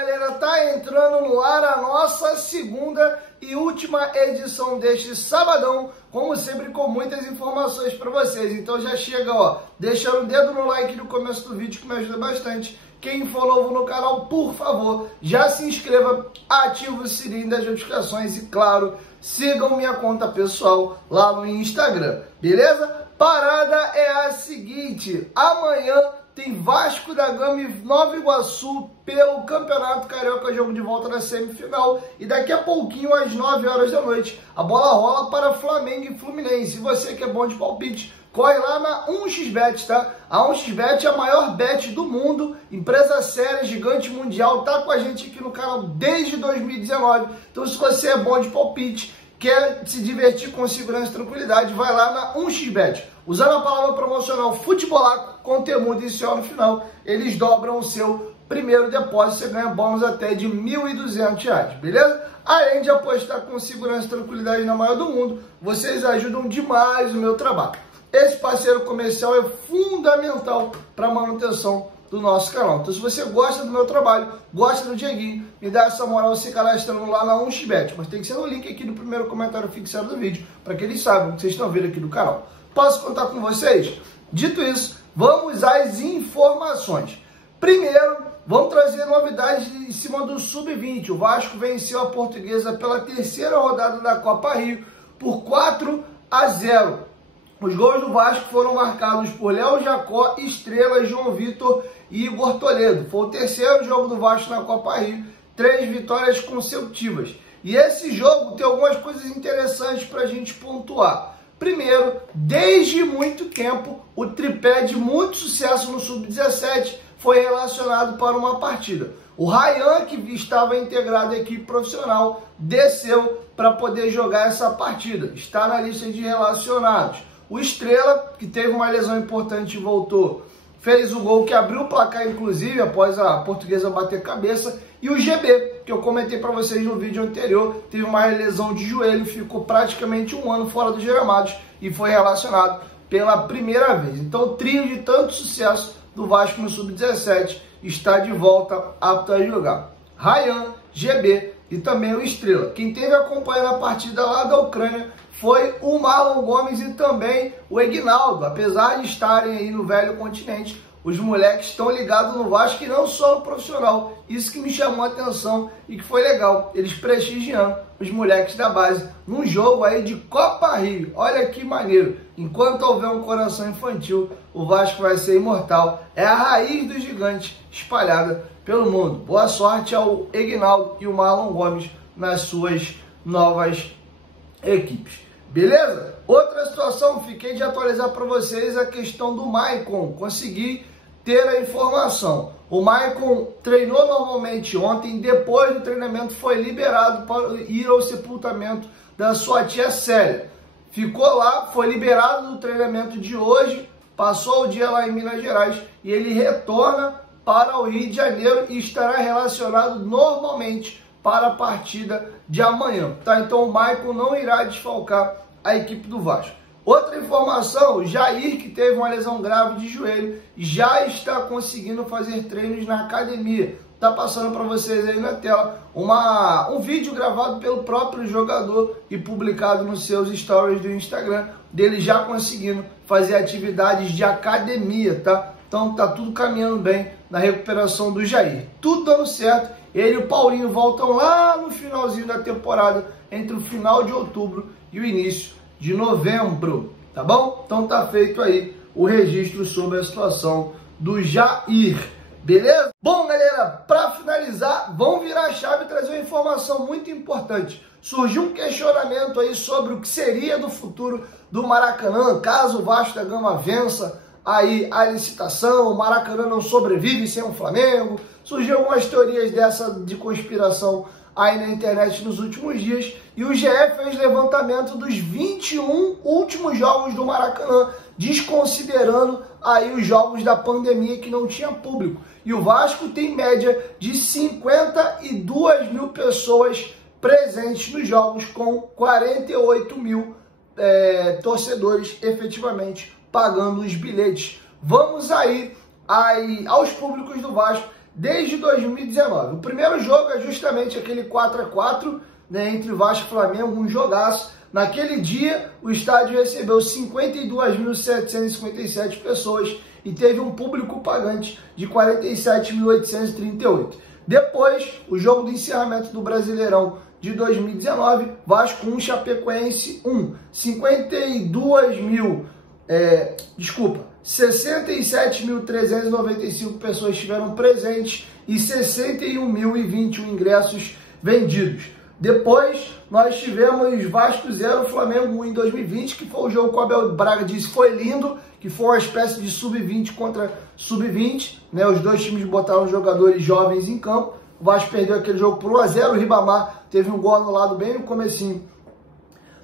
galera, tá entrando no ar a nossa segunda e última edição deste sabadão, como sempre com muitas informações para vocês. Então já chega, ó, deixando o dedo no like no começo do vídeo que me ajuda bastante. Quem for novo no canal, por favor, já se inscreva, ative o sininho das notificações e, claro, sigam minha conta pessoal lá no Instagram, beleza? Parada é a seguinte, amanhã tem Vasco da Gama e Nova Iguaçu pelo Campeonato Carioca, jogo de volta na semifinal. E daqui a pouquinho, às 9 horas da noite, a bola rola para Flamengo e Fluminense. E você que é bom de palpite, corre lá na 1xBet, tá? A 1xBet é a maior bet do mundo, empresa séria, gigante mundial, tá com a gente aqui no canal desde 2019. Então, se você é bom de palpite, quer se divertir com segurança e tranquilidade, vai lá na 1xBet. Usando a palavra promocional Futebolaco, com temudo inicial no final, eles dobram o seu primeiro depósito, você ganha bônus até de R$ 1.200, beleza? Além de apostar com segurança e tranquilidade na maior do mundo, vocês ajudam demais o meu trabalho. Esse parceiro comercial é fundamental para a manutenção do nosso canal. Então, se você gosta do meu trabalho, gosta do Dieguinho, me dá essa moral se cadastrando lá na 1xBet. Mas tem que ser no link aqui no primeiro comentário fixado do vídeo, para que eles saibam que vocês estão vendo aqui no canal. Posso contar com vocês? Dito isso, vamos às informações. Primeiro, vamos trazer novidades em cima do Sub-20. O Vasco venceu a Portuguesa pela terceira rodada da Copa Rio por 4-0. Os gols do Vasco foram marcados por Léo Jacó, Estrela, João Vitor e Igor Toledo. Foi o terceiro jogo do Vasco na Copa Rio, 3 vitórias consecutivas. E esse jogo tem algumas coisas interessantes para a gente pontuar. Primeiro, desde muito tempo, o tripé de muito sucesso no Sub-17 foi relacionado para uma partida. O Ryan, que estava integrado à equipe profissional, desceu para poder jogar essa partida. Está na lista de relacionados. O Estrela, que teve uma lesão importante e voltou, fez o gol que abriu o placar, inclusive, após a Portuguesa bater cabeça. E o GB, que eu comentei para vocês no vídeo anterior, teve uma lesão de joelho, ficou praticamente um ano fora dos gramados e foi relacionado pela primeira vez. Então, o trio de tanto sucesso do Vasco no Sub-17 está de volta apto a jogar. Ryan, GB e também o Estrela. Quem teve acompanhando a partida lá da Ucrânia foi o Marlon Gomes e também o Egnaldo. Apesar de estarem aí no velho continente, os moleques estão ligados no Vasco e não só no profissional. Isso que me chamou a atenção e que foi legal. Eles prestigiando os moleques da base num jogo aí de Copa Rio. Olha que maneiro. Enquanto houver um coração infantil, o Vasco vai ser imortal. É a raiz do gigante espalhada pelo mundo. Boa sorte ao Egnaldo e o Marlon Gomes nas suas novas equipes. Beleza? Outra situação, fiquei de atualizar para vocês a questão do Maicon. Consegui ter a informação. O Maicon treinou normalmente ontem, depois do treinamento foi liberado para ir ao sepultamento da sua tia Célia. Ficou lá, foi liberado do treinamento de hoje, passou o dia lá em Minas Gerais e ele retorna para o Rio de Janeiro e estará relacionado normalmente para a partida de amanhã, tá? Então o Maicon não irá desfalcar a equipe do Vasco. Outra informação, o Jair, que teve uma lesão grave de joelho, já está conseguindo fazer treinos na academia. Tá passando para vocês aí na tela um vídeo gravado pelo próprio jogador e publicado nos seus stories do Instagram, dele já conseguindo fazer atividades de academia, tá? Então tá tudo caminhando bem na recuperação do Jair. Tudo dando certo. Ele e o Paulinho voltam lá no finalzinho da temporada, entre o final de outubro e o início de novembro, tá bom? Então tá feito aí o registro sobre a situação do Jair, beleza? Bom, galera, para finalizar, vamos virar a chave e trazer uma informação muito importante. Surgiu um questionamento aí sobre o que seria do futuro do Maracanã, caso o Vasco da Gama vença aí a licitação, o Maracanã não sobrevive sem o Flamengo. Surgiu algumas teorias dessa de conspiração aí na internet nos últimos dias, e o GE fez levantamento dos 21 últimos jogos do Maracanã, desconsiderando aí os jogos da pandemia que não tinha público. E o Vasco tem média de 52 mil pessoas presentes nos jogos, com 48 mil torcedores efetivamente pagando os bilhetes. Vamos aí aos públicos do Vasco desde 2019. O primeiro jogo é justamente aquele 4-4, né, entre Vasco e Flamengo, um jogaço. Naquele dia, o estádio recebeu 52.757 pessoas e teve um público pagante de 47.838. Depois, o jogo do encerramento do Brasileirão de 2019, Vasco 1, Chapecoense 1. 67.395 pessoas estiveram presentes e 61.021 ingressos vendidos. Depois, nós tivemos Vasco 0, Flamengo 1 em 2020, que foi o jogo que o Abel Braga disse foi lindo, que foi uma espécie de sub-20 contra sub-20, né? Os dois times botaram jogadores jovens em campo. O Vasco perdeu aquele jogo por 1-0, o Ribamar teve um gol anulado bem no comecinho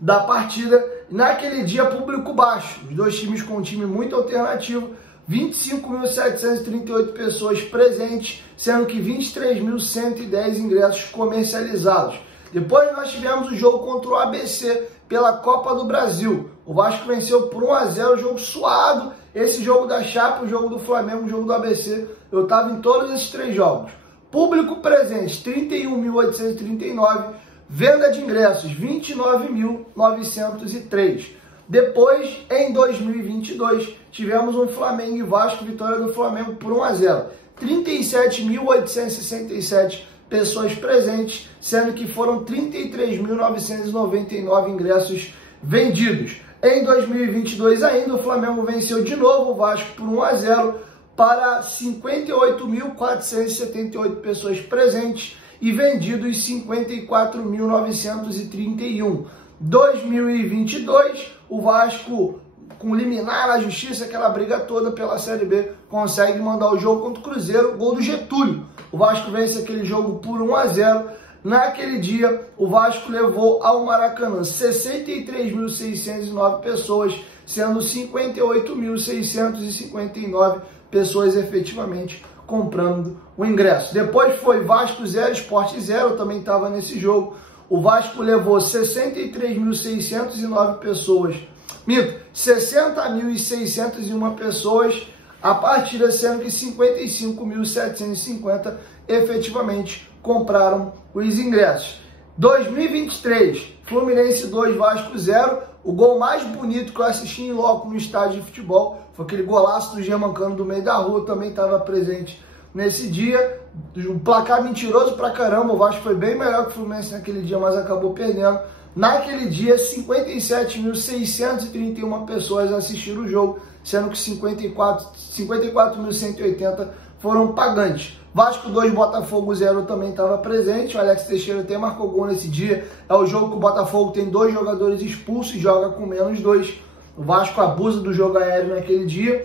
da partida. Naquele dia, público baixo, os dois times com um time muito alternativo, 25.738 pessoas presentes, sendo que 23.110 ingressos comercializados. Depois nós tivemos o jogo contra o ABC pela Copa do Brasil. O Vasco venceu por 1-0, jogo suado. Esse jogo da Chape, o jogo do Flamengo, o jogo do ABC, eu estava em todos esses três jogos. Público presente, 31.839. Venda de ingressos, 29.903. Depois, em 2022, tivemos um Flamengo e Vasco, vitória do Flamengo por 1-0. 37.867 pessoas presentes, sendo que foram 33.999 ingressos vendidos. Em 2022 ainda, o Flamengo venceu de novo o Vasco por 1-0 para 58.478 pessoas presentes e vendidos 54.931. 2022, o Vasco, com liminar na justiça, aquela briga toda pela Série B, consegue mandar o jogo contra o Cruzeiro, gol do Getúlio. O Vasco vence aquele jogo por 1-0. Naquele dia, o Vasco levou ao Maracanã 63.609 pessoas, sendo 58.659 pessoas efetivamente comprando o ingresso. Depois foi Vasco 0, Sport 0, também estava nesse jogo. O Vasco levou 63.609 pessoas, 60.601 pessoas a partida, sendo que 55.750 efetivamente compraram os ingressos. 2023, Fluminense 2, Vasco 0. O gol mais bonito que eu assisti em loco no estádio de futebol foi aquele golaço do Germancano do meio da rua, também estava presente nesse dia. Um placar mentiroso pra caramba, o Vasco foi bem melhor que o Fluminense naquele dia, mas acabou perdendo. Naquele dia, 57.631 pessoas assistiram o jogo, sendo que 54.180 foram pagantes. Vasco 2, Botafogo 0 também estava presente. O Alex Teixeira até marcou gol nesse dia. É o jogo que o Botafogo tem 2 jogadores expulsos e joga com -2. O Vasco abusa do jogo aéreo naquele dia.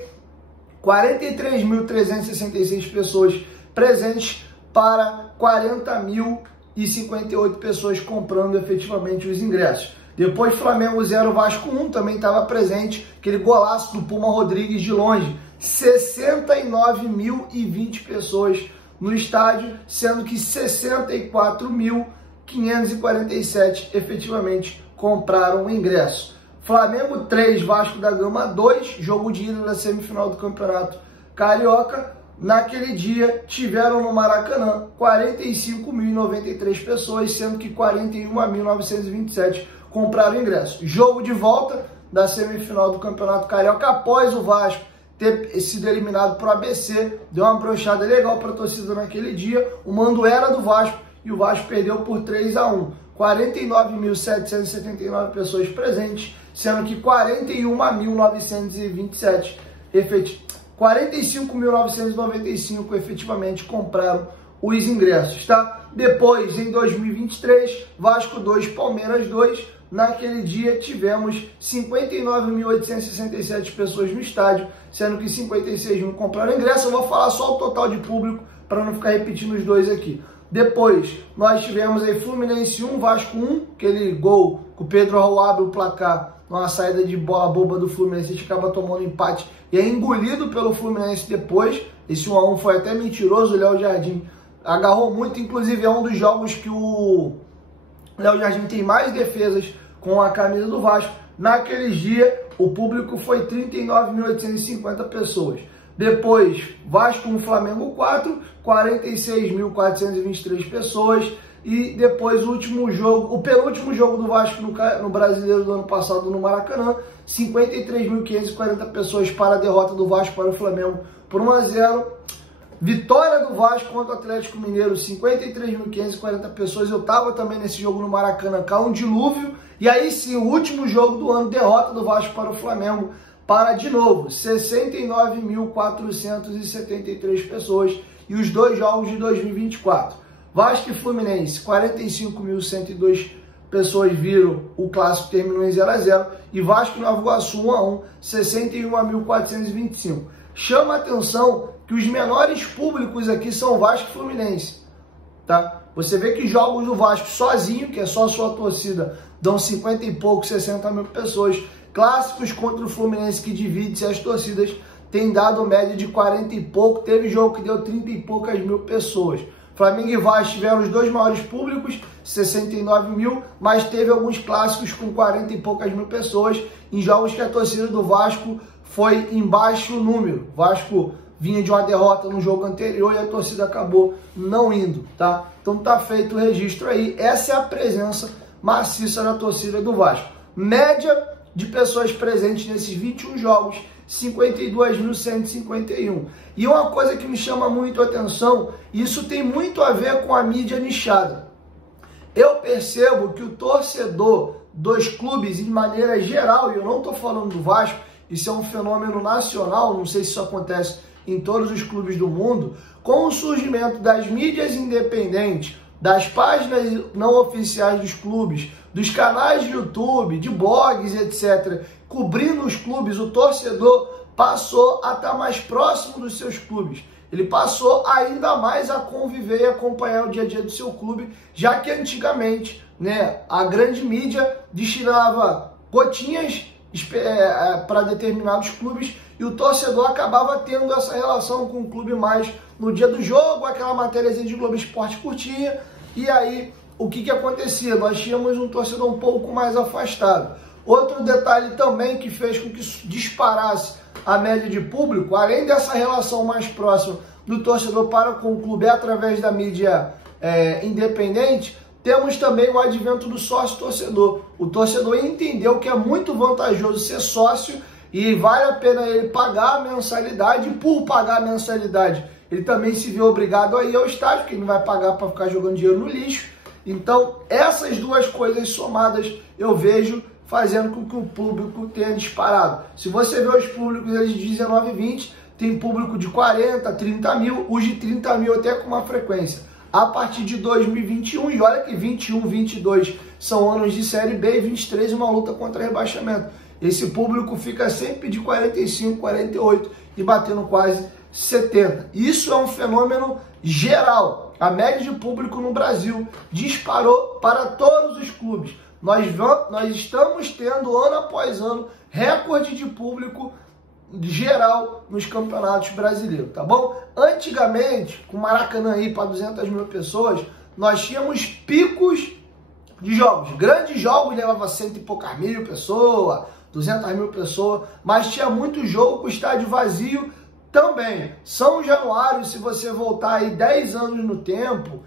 43.366 pessoas presentes para 40.058 pessoas comprando efetivamente os ingressos. Depois, Flamengo 0, Vasco 1, também estava presente. Aquele golaço do Puma Rodrigues de longe. 69.020 pessoas no estádio, sendo que 64.547 efetivamente compraram o ingresso. Flamengo 3, Vasco da Gama 2, jogo de ida da semifinal do Campeonato Carioca. Naquele dia, tiveram no Maracanã 45.093 pessoas, sendo que 41.927 compraram ingresso. Jogo de volta da semifinal do Campeonato Carioca, após o Vasco ter sido eliminado para o ABC, deu uma brochada legal para a torcida naquele dia. O mando era do Vasco e o Vasco perdeu por 3-1. 49.779 pessoas presentes, sendo que 41.927 45.995 efetivamente compraram os ingressos, tá? Depois, em 2023, Vasco 2, Palmeiras 2. Naquele dia tivemos 59.867 pessoas no estádio, sendo que 56.000 compraram ingresso. Eu vou falar só o total de público para não ficar repetindo os dois aqui. Depois, nós tivemos aí Fluminense 1, Vasco 1, aquele gol que o Pedro Raul abre o placar numa saída de bola boba do Fluminense, a gente acaba tomando empate e é engolido pelo Fluminense depois. Esse 1-1 foi até mentiroso, o Léo Jardim agarrou muito, inclusive é um dos jogos que o Léo Jardim tem mais defesas com a camisa do Vasco. Naquele dia, o público foi 39.850 pessoas. Depois, Vasco 1, Flamengo 4, 46.423 pessoas. E depois o penúltimo jogo do Vasco no Brasileiro do ano passado no Maracanã, 53.540 pessoas para a derrota do Vasco para o Flamengo por 1-0. Vitória do Vasco contra o Atlético Mineiro, 53.540 pessoas. Eu estava também nesse jogo no Maracanã, caiu um dilúvio. E aí sim, o último jogo do ano, derrota do Vasco para o Flamengo, para de novo, 69.473 pessoas. E os dois jogos de 2024. Vasco e Fluminense, 45.102 pessoas viram o clássico, terminou em 0-0. E Vasco e Nova Iguaçu 1-1, 61.425. Chama a atenção que os menores públicos aqui são Vasco e Fluminense, tá? Você vê que jogos do Vasco sozinho, que é só a sua torcida, dão 50 e pouco, 60 mil pessoas. Clássicos contra o Fluminense, que divide-se as torcidas, tem dado média de 40 e pouco. Teve jogo que deu 30 e poucas mil pessoas. Flamengo e Vasco tiveram os dois maiores públicos, 69 mil, mas teve alguns clássicos com 40 e poucas mil pessoas, em jogos que a torcida do Vasco foi em baixo número. O Vasco vinha de uma derrota no jogo anterior e a torcida acabou não indo, tá? Então tá feito o registro aí. Essa é a presença maciça da torcida do Vasco. Média de pessoas presentes nesses 21 jogos, 52.151. E uma coisa que me chama muito a atenção, isso tem muito a ver com a mídia nichada. Eu percebo que o torcedor dos clubes, em maneira geral, e eu não estou falando do Vasco, isso é um fenômeno nacional, não sei se isso acontece em todos os clubes do mundo, com o surgimento das mídias independentes, das páginas não oficiais dos clubes, dos canais de YouTube, de blogs, etc., cobrindo os clubes, o torcedor passou a estar mais próximo dos seus clubes. Ele passou ainda mais a conviver e acompanhar o dia a dia do seu clube, já que antigamente, né, a grande mídia destinava gotinhas para determinados clubes e o torcedor acabava tendo essa relação com o clube mais no dia do jogo, aquela matériazinha de Globo Esporte curtinha. E aí, o que acontecia? Nós tínhamos um torcedor um pouco mais afastado. Outro detalhe também que fez com que disparasse a média de público, além dessa relação mais próxima do torcedor para com o clube através da mídia independente, temos também o advento do sócio-torcedor. O torcedor entendeu que é muito vantajoso ser sócio e vale a pena ele pagar a mensalidade, e por pagar a mensalidade ele também se vê obrigado a ir ao estádio, porque ele não vai pagar para ficar jogando dinheiro no lixo. Então, essas duas coisas somadas eu vejo fazendo com que o público tenha disparado. Se você vê os públicos de 19 e 20, tem público de 40, 30 mil, os de 30 mil até com uma frequência. A partir de 2021, e olha que 21, 22 são anos de Série B e 23 uma luta contra rebaixamento. Esse público fica sempre de 45, 48 e batendo quase 70. Isso é um fenômeno geral. A média de público no Brasil disparou para todos os clubes. Nós estamos tendo, ano após ano, recorde de público geral nos campeonatos brasileiros, tá bom? Antigamente, com o Maracanã aí para 200 mil pessoas, nós tínhamos picos de jogos. Grandes jogos levava 100 e poucas mil pessoas, 200 mil pessoas, mas tinha muito jogo com estádio vazio também. São Januário, se você voltar aí 10 anos no tempo,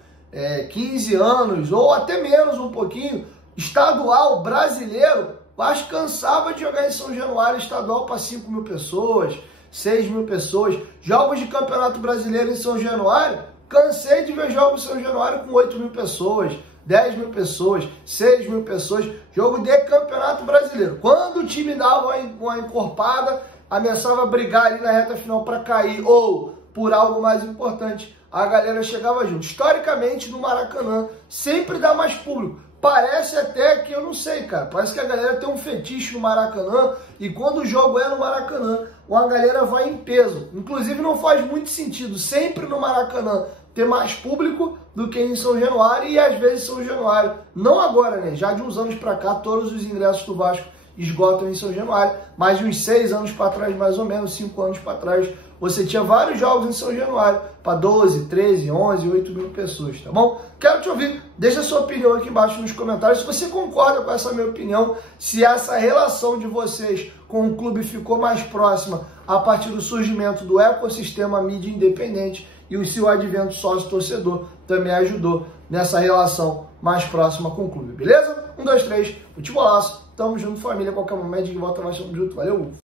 15 anos, ou até menos um pouquinho, estadual brasileiro, o Vasco cansava de jogar em São Januário estadual para 5 mil pessoas, 6 mil pessoas. Jogos de Campeonato Brasileiro em São Januário, cansei de ver jogos em São Januário com 8 mil pessoas, 10 mil pessoas, 6 mil pessoas. Jogo de Campeonato Brasileiro. Quando o time dava uma encorpada, ameaçava a brigar ali na reta final para cair, ou por algo mais importante, a galera chegava junto. Historicamente, no Maracanã, sempre dá mais público. Parece até que, eu não sei, cara, parece que a galera tem um fetiche no Maracanã e quando o jogo é no Maracanã, a galera vai em peso. Inclusive não faz muito sentido sempre no Maracanã ter mais público do que em São Januário e às vezes São Januário. Não agora, né? Já de uns anos pra cá, todos os ingressos do Vasco esgotam em São Januário, mas de uns 6 anos para trás, mais ou menos, 5 anos para trás, você tinha vários jogos em São Januário para 12, 13, 11, 8 mil pessoas, tá bom? Quero te ouvir, deixa a sua opinião aqui embaixo nos comentários, se você concorda com essa minha opinião, se essa relação de vocês com o clube ficou mais próxima a partir do surgimento do ecossistema mídia independente e se o advento sócio-torcedor também ajudou nessa relação mais próxima com o clube, beleza? 1, 2, 3, futebolaço, tamo junto, família, qualquer momento de volta, nós estamos juntos, valeu!